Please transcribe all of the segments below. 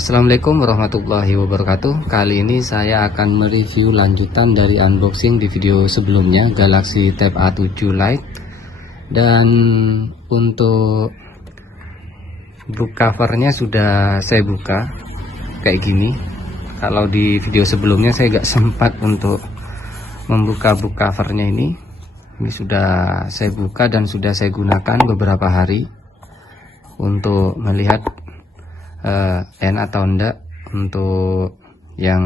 Assalamualaikum warahmatullahi wabarakatuh. Kali ini saya akan mereview lanjutan dari unboxing di video sebelumnya, Galaxy Tab A7 Lite. Dan untuk book covernya sudah saya buka kayak gini. Kalau di video sebelumnya saya gak sempat untuk membuka book covernya ini. Ini sudah saya buka dan sudah saya gunakan beberapa hari untuk melihat enak atau enggak untuk yang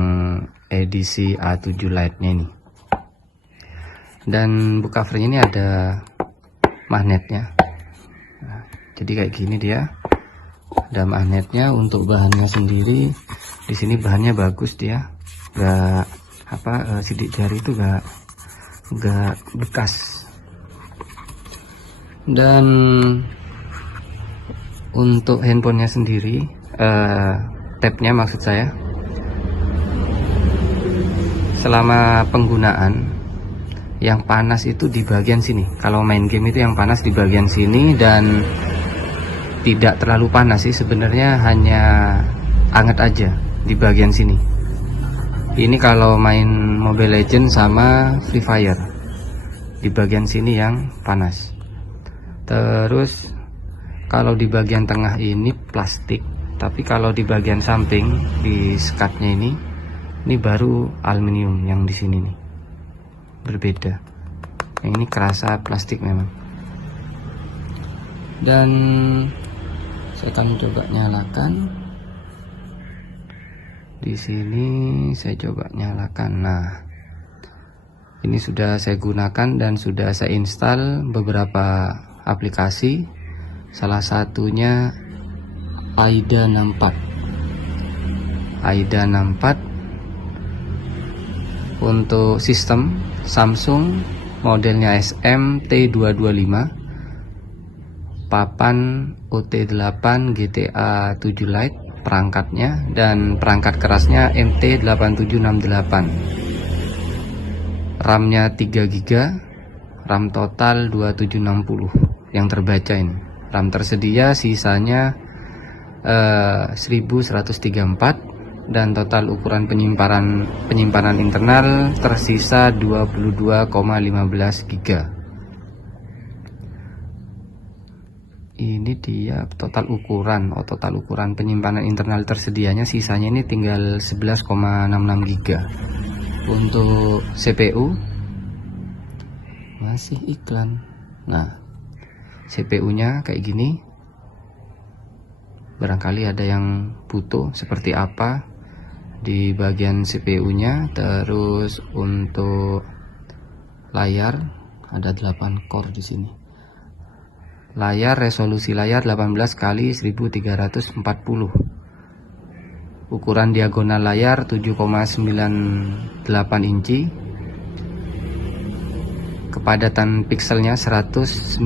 edisi A7 Lite nya ini. Dan book covernya ini ada magnetnya. Nah, jadi kayak gini dia, ada magnetnya. Untuk bahannya sendiri di sini bahannya bagus dia, enggak sidik jari itu enggak bekas. Dan untuk handphonenya sendiri, tabnya maksud saya, selama penggunaan yang panas itu di bagian sini. Kalau main game itu yang panas di bagian sini, dan tidak terlalu panas sih sebenarnya, hanya hangat aja di bagian sini. Ini kalau main Mobile Legends sama Free Fire, di bagian sini yang panas. Terus kalau di bagian tengah ini plastik, tapi kalau di bagian samping di skatnya ini baru aluminium. Yang di sini nih berbeda, yang ini kerasa plastik memang. Dan saya akan coba nyalakan. Di sini saya coba nyalakan. Nah, ini sudah saya gunakan dan sudah saya install beberapa aplikasi. Salah satunya AIDA 64. AIDA 64 untuk sistem Samsung, modelnya SMT225, papan OT8 GTA 7 Lite perangkatnya, dan perangkat kerasnya MT8768. RAM-nya 3 GB, RAM total 2760 yang terbaca ini. RAM tersedia sisanya 1134, dan total ukuran penyimpanan internal tersisa 22,15 GB. Ini dia total ukuran penyimpanan internal tersedianya, sisanya ini tinggal 11,66 GB. Untuk CPU masih iklan. Nah, CPU-nya kayak gini. Barangkali ada yang butuh seperti apa di bagian CPU-nya. Terus untuk layar ada 8 core di sini. Layar, resolusi layar 18 x 1340. Ukuran diagonal layar 7,98 inci. Kepadatan pixelnya 196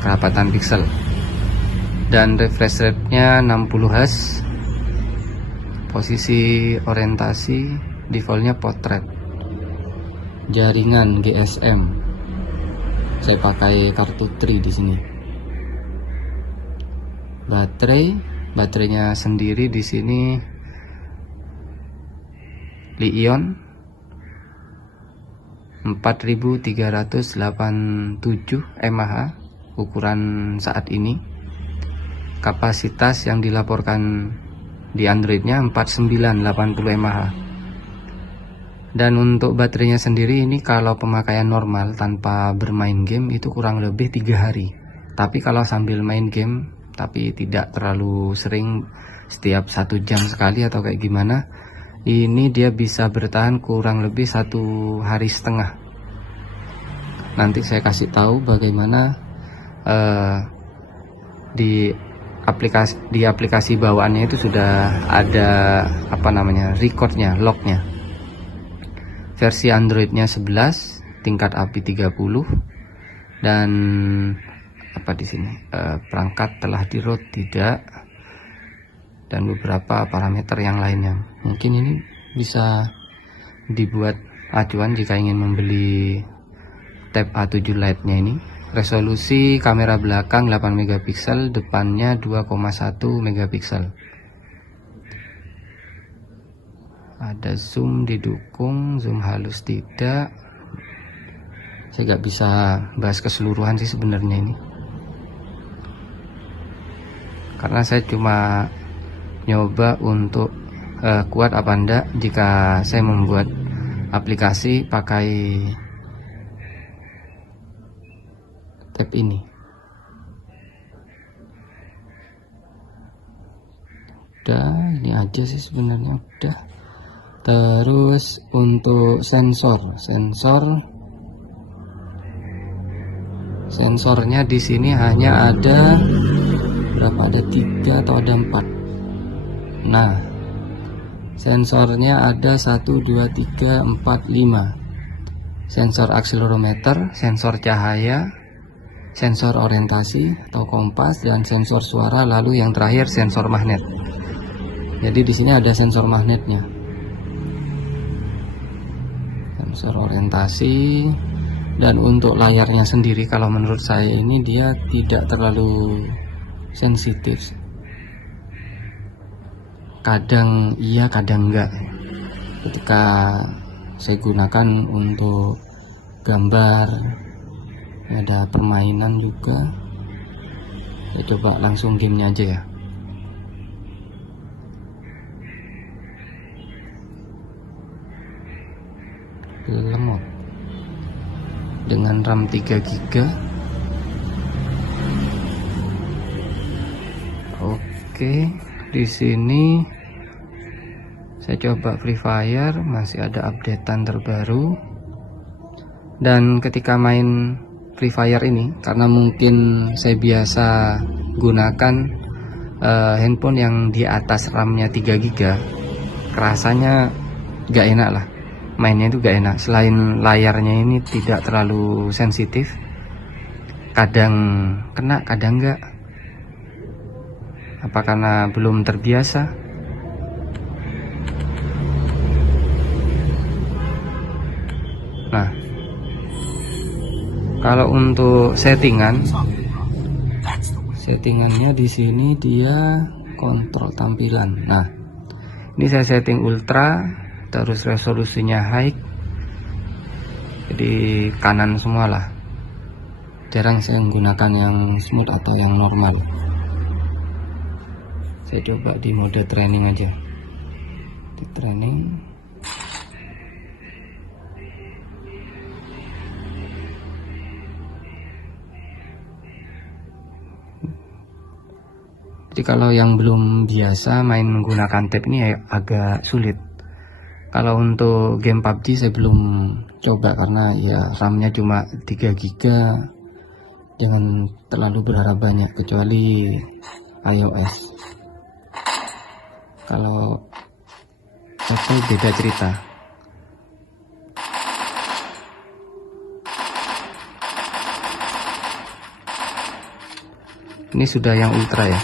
kerapatan pixel, dan refresh rate-nya 60 Hz. Posisi orientasi defaultnya portrait. Jaringan GSM, saya pakai kartu Tri di sini. Baterainya sendiri di sini Li-ion 4387 mAh ukuran saat ini. Kapasitas yang dilaporkan di Androidnya 4980 mAh. Dan untuk baterainya sendiri ini kalau pemakaian normal tanpa bermain game itu kurang lebih 3 hari. Tapi kalau sambil main game, tapi tidak terlalu sering, setiap 1 jam sekali atau kayak gimana, ini dia bisa bertahan kurang lebih 1,5 hari. Nanti saya kasih tahu bagaimana di aplikasi bawaannya itu sudah ada recordnya, lognya. Versi Androidnya 11, tingkat API 30, dan di sini perangkat telah di root tidak, dan beberapa parameter yang lainnya. Mungkin ini bisa dibuat acuan jika ingin membeli Tab A7 Lite nya ini. Resolusi kamera belakang 8 megapiksel, depannya 2,1 megapiksel. Ada zoom didukung, zoom halus tidak. Saya nggak bisa bahas keseluruhan sih sebenarnya ini, karena saya cuma nyoba untuk kuat apa enggak jika saya membuat aplikasi pakai tab ini. Udah, ini aja sih sebenarnya udah. Terus untuk sensornya di sini hanya ada berapa, ada 3 atau ada 4. Nah, sensornya ada 1 2 3 4 5. Sensor akselerometer, sensor cahaya, sensor orientasi atau kompas, dan sensor suara, lalu yang terakhir sensor magnet. Jadi di sini ada sensor magnetnya. Sensor orientasi. Dan untuk layarnya sendiri, kalau menurut saya ini dia tidak terlalu sensitif. Kadang iya, kadang enggak. Ketika saya gunakan untuk gambar, ada permainan juga. Saya coba langsung gamenya aja ya. Lemot dengan RAM 3 GB. Oke, di sini saya coba Free Fire, masih ada updatean terbaru. Dan ketika main Free Fire ini, karena mungkin saya biasa gunakan handphone yang di atas RAM-nya 3 GB, kerasanya gak enak lah, mainnya itu gak enak. Selain layarnya ini tidak terlalu sensitif, kadang kena kadang enggak. Apa karena belum terbiasa? Nah, kalau untuk settingannya di sini dia kontrol tampilan. Nah, ini saya setting ultra, terus resolusinya high, jadi kanan semua lah. Jarang saya menggunakan yang smooth atau yang normal. Saya coba di mode training aja. Di training. Jadi kalau yang belum biasa main menggunakan tab ini agak sulit. Kalau untuk game PUBG saya belum coba karena ya RAM-nya cuma 3 GB. Jangan terlalu berharap banyak, kecuali iOS. Kalau Apple beda cerita. Ini sudah yang ultra ya.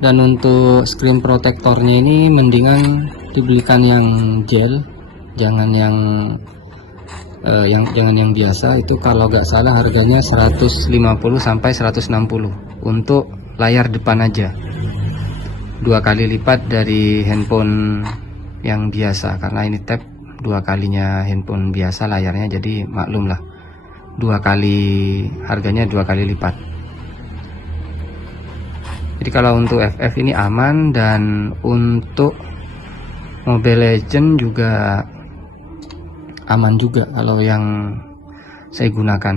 Dan untuk screen protectornya ini mendingan dibelikan yang gel, jangan yang biasa. Itu kalau nggak salah harganya 150 sampai 160 untuk layar depan aja, 2 kali lipat dari handphone yang biasa. Karena ini tab 2 kalinya handphone biasa layarnya, jadi maklum lah, 2 kali harganya, 2 kali lipat. Jadi kalau untuk FF ini aman, dan untuk Mobile Legend juga aman juga kalau yang saya gunakan.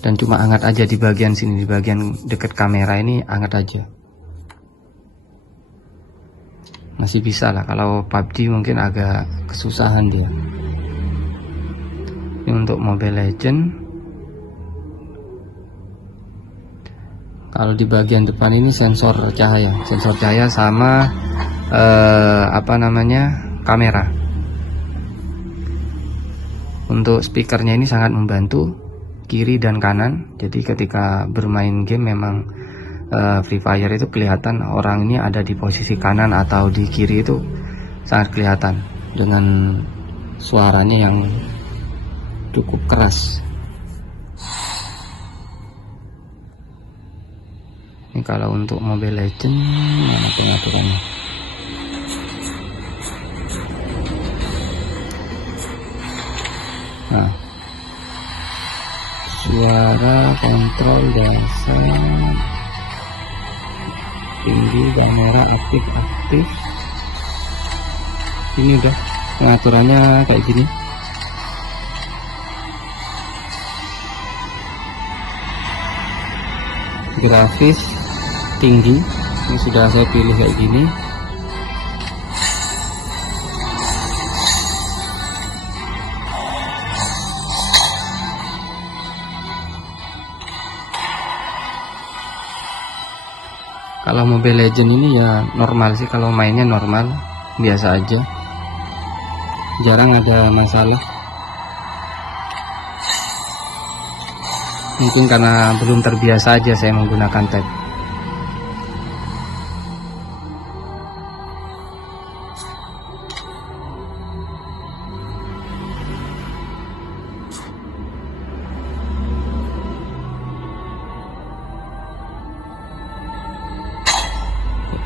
Dan cuma hangat aja di bagian sini, di bagian dekat kamera ini hangat aja. Masih bisa lah. Kalau PUBG mungkin agak kesusahan dia. Ini untuk Mobile Legend. Kalau di bagian depan ini sensor cahaya sama kamera. Untuk speakernya ini sangat membantu, kiri dan kanan. Jadi ketika bermain game memang Free Fire itu kelihatan orang ini ada di posisi kanan atau di kiri, itu sangat kelihatan dengan suaranya yang cukup keras. Ini kalau untuk Mobile Legends mana pengaturannya? Nah, suara kontrol dasar tinggi, kamera aktif. Ini udah pengaturannya kayak gini. Grafis tinggi, ini sudah saya pilih kayak gini. Kalau Mobile Legends ini ya normal sih, kalau mainnya normal biasa aja, jarang ada masalah. Mungkin karena belum terbiasa aja saya menggunakan tab.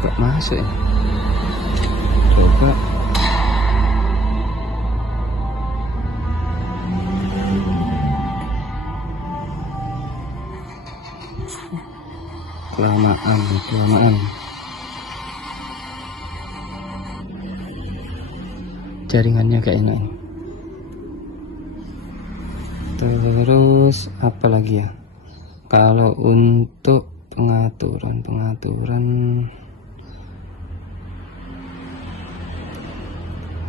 Gak masuk ya. Coba. Kelamaan. Jaringannya kayak enak ini. Terus apa lagi ya? Kalau untuk pengaturan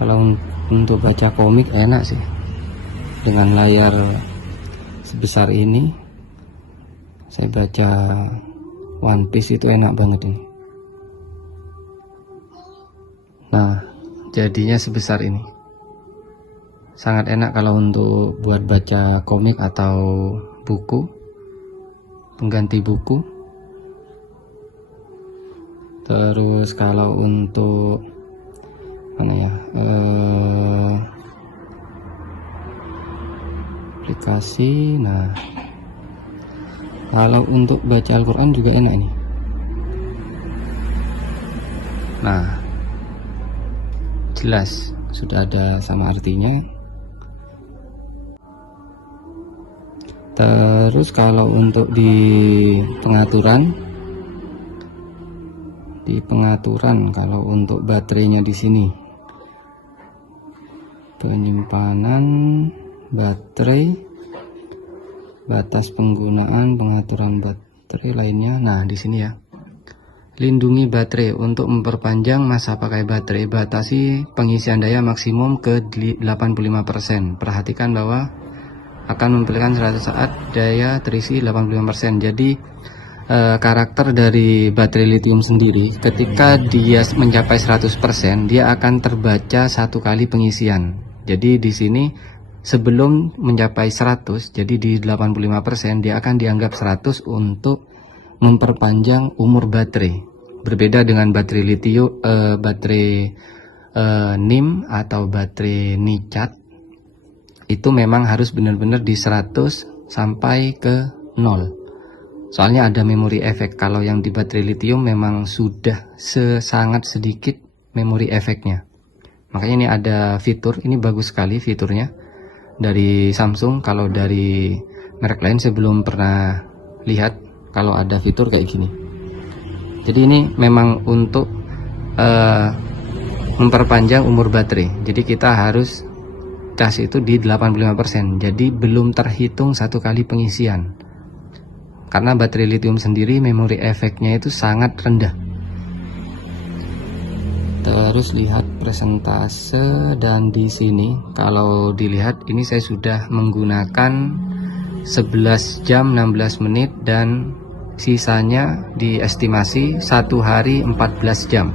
kalau untuk baca komik enak sih, dengan layar sebesar ini saya baca One Piece itu enak banget ini. Nah, jadinya sebesar ini sangat enak kalau untuk buat baca komik atau buku, pengganti buku. Terus kalau untuk mana ya, aplikasi, nah kalau untuk baca Al-Quran juga enak nih. Nah, jelas sudah ada sama artinya. Terus kalau untuk di pengaturan kalau untuk baterainya di sini, penyimpanan baterai, batas penggunaan, pengaturan baterai lainnya. Nah, di sini ya, lindungi baterai untuk memperpanjang masa pakai baterai, batasi pengisian daya maksimum ke 85%. Perhatikan bahwa akan memperlihatkan 100 saat daya terisi 85%. Jadi karakter dari baterai lithium sendiri ketika dia mencapai 100%, dia akan terbaca satu kali pengisian. Jadi di sini sebelum mencapai 100, jadi di 85%, dia akan dianggap 100 untuk memperpanjang umur baterai. Berbeda dengan baterai lithium, baterai NIM atau baterai nicat, itu memang harus benar-benar di 100 sampai ke 0. Soalnya ada memori efek. Kalau yang di baterai lithium memang sudah sangat sedikit memori efeknya. Makanya ini ada fitur, ini bagus sekali fiturnya dari Samsung. Kalau dari merek lain saya belum pernah lihat kalau ada fitur kayak gini. Jadi ini memang untuk memperpanjang umur baterai. Jadi kita harus cas itu di 85%. Jadi belum terhitung satu kali pengisian. Karena baterai lithium sendiri memori efeknya itu sangat rendah. Terus lihat presentase, dan di sini kalau dilihat ini saya sudah menggunakan 11 jam 16 menit dan sisanya diestimasi 1 hari 14 jam.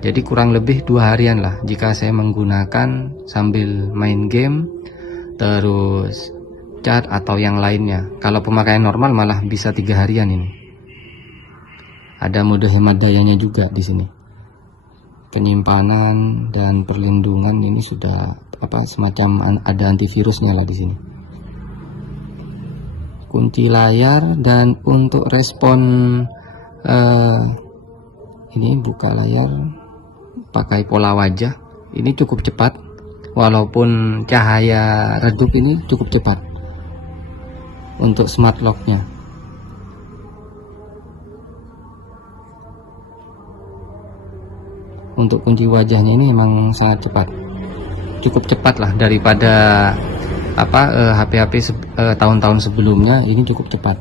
Jadi kurang lebih 2 harian lah jika saya menggunakan sambil main game, terus cat atau yang lainnya. Kalau pemakaian normal malah bisa 3 harian ini. Ada mode hemat dayanya juga di sini. Penyimpanan dan perlindungan ini sudah semacam ada antivirusnya lah di sini. Kunci layar, dan untuk respon ini buka layar pakai pola wajah ini cukup cepat, walaupun cahaya redup ini cukup cepat untuk smart locknya. Untuk kunci wajahnya ini memang sangat cepat, cukup cepat lah daripada HP-HP tahun-tahun sebelumnya. Ini cukup cepat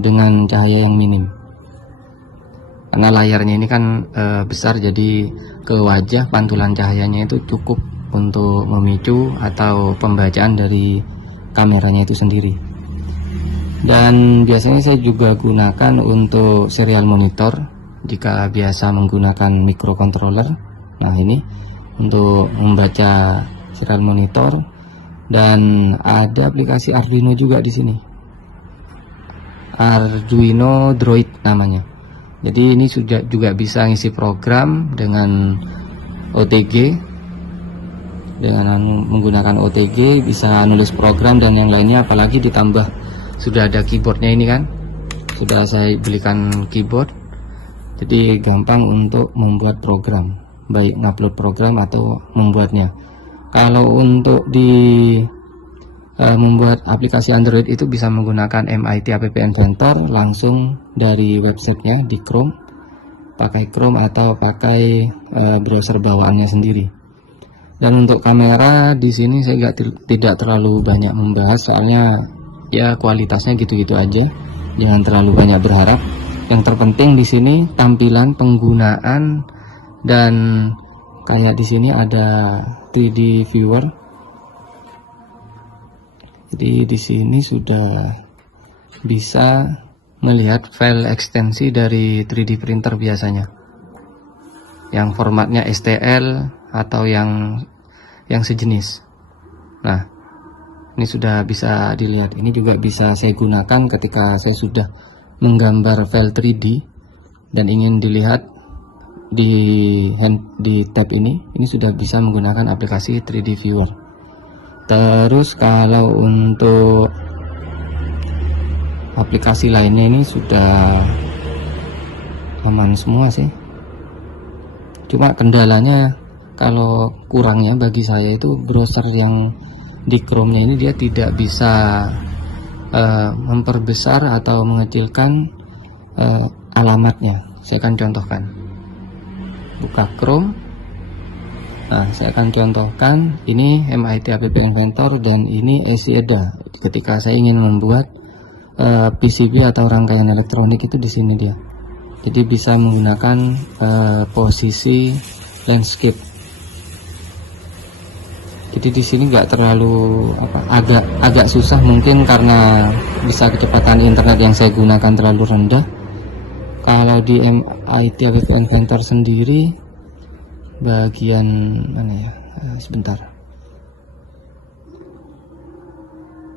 dengan cahaya yang minim, karena layarnya ini kan besar, jadi ke wajah pantulan cahayanya itu cukup untuk memicu atau pembacaan dari kameranya itu sendiri. Dan biasanya saya juga gunakan untuk serial monitor jika biasa menggunakan microcontroller. Nah, ini untuk membaca serial monitor, dan ada aplikasi Arduino juga di sini. Arduino Droid namanya. Jadi ini sudah juga bisa ngisi program dengan OTG. Dengan menggunakan OTG bisa nulis program dan yang lainnya, apalagi ditambah sudah ada keyboardnya ini kan. Sudah saya belikan keyboard. Jadi gampang untuk membuat program, baik ngupload program atau membuatnya. Kalau untuk membuat aplikasi Android itu bisa menggunakan MIT App Inventor langsung dari websitenya di Chrome, pakai Chrome atau pakai browser bawaannya sendiri. Dan untuk kamera di sini saya tidak terlalu banyak membahas, soalnya ya kualitasnya gitu-gitu aja, jangan terlalu banyak berharap. Yang terpenting di sini tampilan penggunaan, dan kayak di sini ada 3D viewer. Jadi di sini sudah bisa melihat file ekstensi dari 3D printer biasanya, yang formatnya STL atau yang sejenis. Nah, ini sudah bisa dilihat. Ini juga bisa saya gunakan ketika saya sudah menggambar file 3D dan ingin dilihat di tab ini sudah bisa menggunakan aplikasi 3D viewer. Terus kalau untuk aplikasi lainnya ini sudah aman semua sih. Cuma kendalanya, kalau kurangnya bagi saya itu browser yang di Chrome-nya ini dia tidak bisa memperbesar atau mengecilkan alamatnya. Saya akan contohkan. Buka Chrome. Nah, saya akan contohkan ini MIT App Inventor dan ini ECEDA. Ketika saya ingin membuat PCB atau rangkaian elektronik itu di sini dia. Jadi bisa menggunakan posisi landscape. Jadi di sini nggak terlalu agak susah, mungkin karena bisa kecepatan internet yang saya gunakan terlalu rendah. Kalau di MIT App Inventor sendiri bagian mana ya? Sebentar,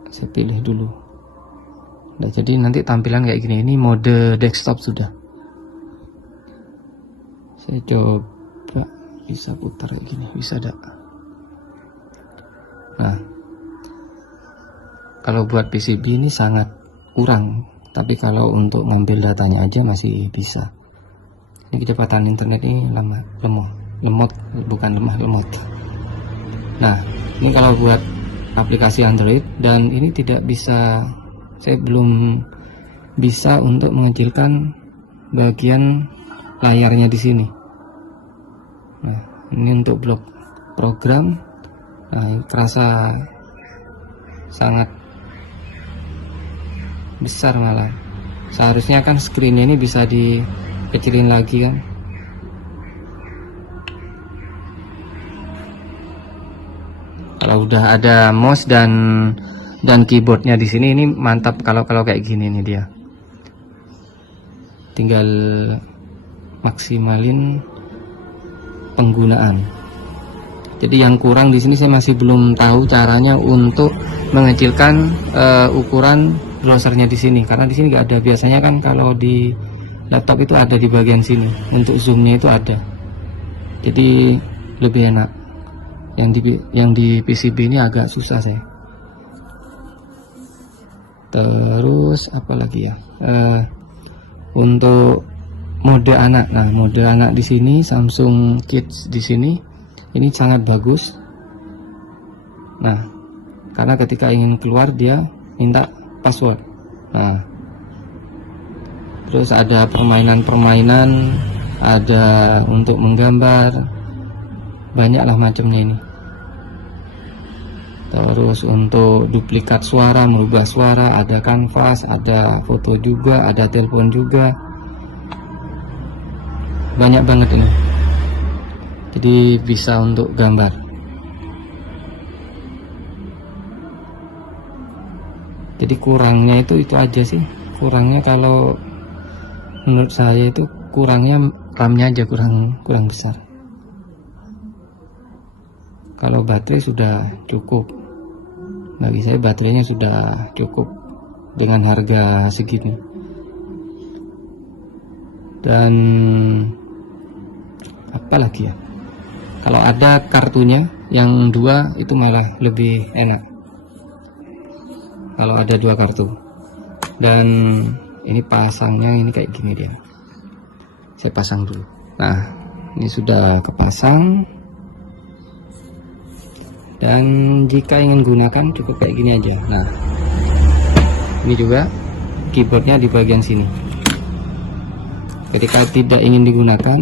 saya pilih dulu. Nah, jadi nanti tampilan kayak gini. Ini mode desktop sudah. Saya coba bisa putar kayak gini, bisa ada. Nah, kalau buat PCB ini sangat kurang, tapi kalau untuk ngambil datanya aja masih bisa. Ini kecepatan internet ini lemot, bukan lemot. Nah, ini kalau buat aplikasi Android, dan ini tidak bisa, saya belum bisa untuk mengecilkan bagian layarnya di sini. Nah, ini untuk blok program. Nah, kerasa sangat besar malah. Seharusnya kan screennya ini bisa dikecilin lagi kan. Kalau udah ada mouse dan keyboardnya di sini, ini mantap. Kalau kayak gini nih dia. Tinggal maksimalin penggunaan. Jadi yang kurang di sini saya masih belum tahu caranya untuk mengecilkan ukuran browsernya di sini, karena di sini nggak ada. Biasanya kan kalau di laptop itu ada di bagian sini, untuk zoomnya itu ada, jadi lebih enak. Yang di PCB ini agak susah saya. Terus apa lagi ya, untuk mode anak. Nah, mode anak di sini Samsung Kids di sini ini sangat bagus. Nah, karena ketika ingin keluar dia minta password. Nah, terus ada permainan-permainan, ada untuk menggambar, banyaklah macamnya ini. Terus untuk duplikat suara, merubah suara, ada kanvas, ada foto juga, ada telepon juga, banyak banget ini. Jadi bisa untuk gambar. Jadi kurangnya itu aja sih. Kurangnya kalau menurut saya itu kurangnya RAM-nya aja kurang besar. Kalau baterai sudah cukup. Bagi saya baterainya sudah cukup dengan harga segini. Dan apa lagi ya? Kalau ada kartunya yang 2 itu malah lebih enak. Kalau ada 2 kartu. Dan ini pasangnya ini kayak gini dia. Saya pasang dulu. Nah, ini sudah kepasang. Dan jika ingin gunakan cukup kayak gini aja. Nah, ini juga keyboardnya di bagian sini. Ketika tidak ingin digunakan,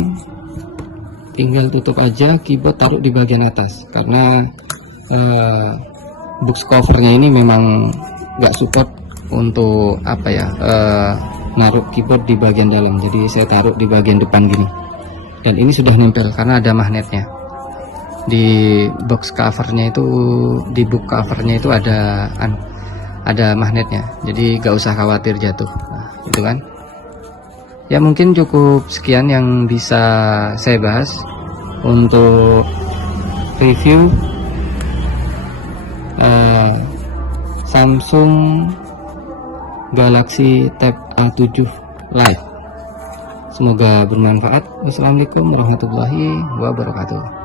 tinggal tutup aja, keyboard taruh di bagian atas. Karena box covernya ini memang nggak support untuk apa ya, naruh keyboard di bagian dalam. Jadi saya taruh di bagian depan gini. Dan ini sudah nempel karena ada magnetnya. Di box covernya itu, di book covernya itu ada magnetnya, jadi gak usah khawatir jatuh. Nah, itu kan ya, mungkin cukup sekian yang bisa saya bahas untuk review Samsung Galaxy Tab A7 Lite. Semoga bermanfaat. Wassalamualaikum warahmatullahi wabarakatuh.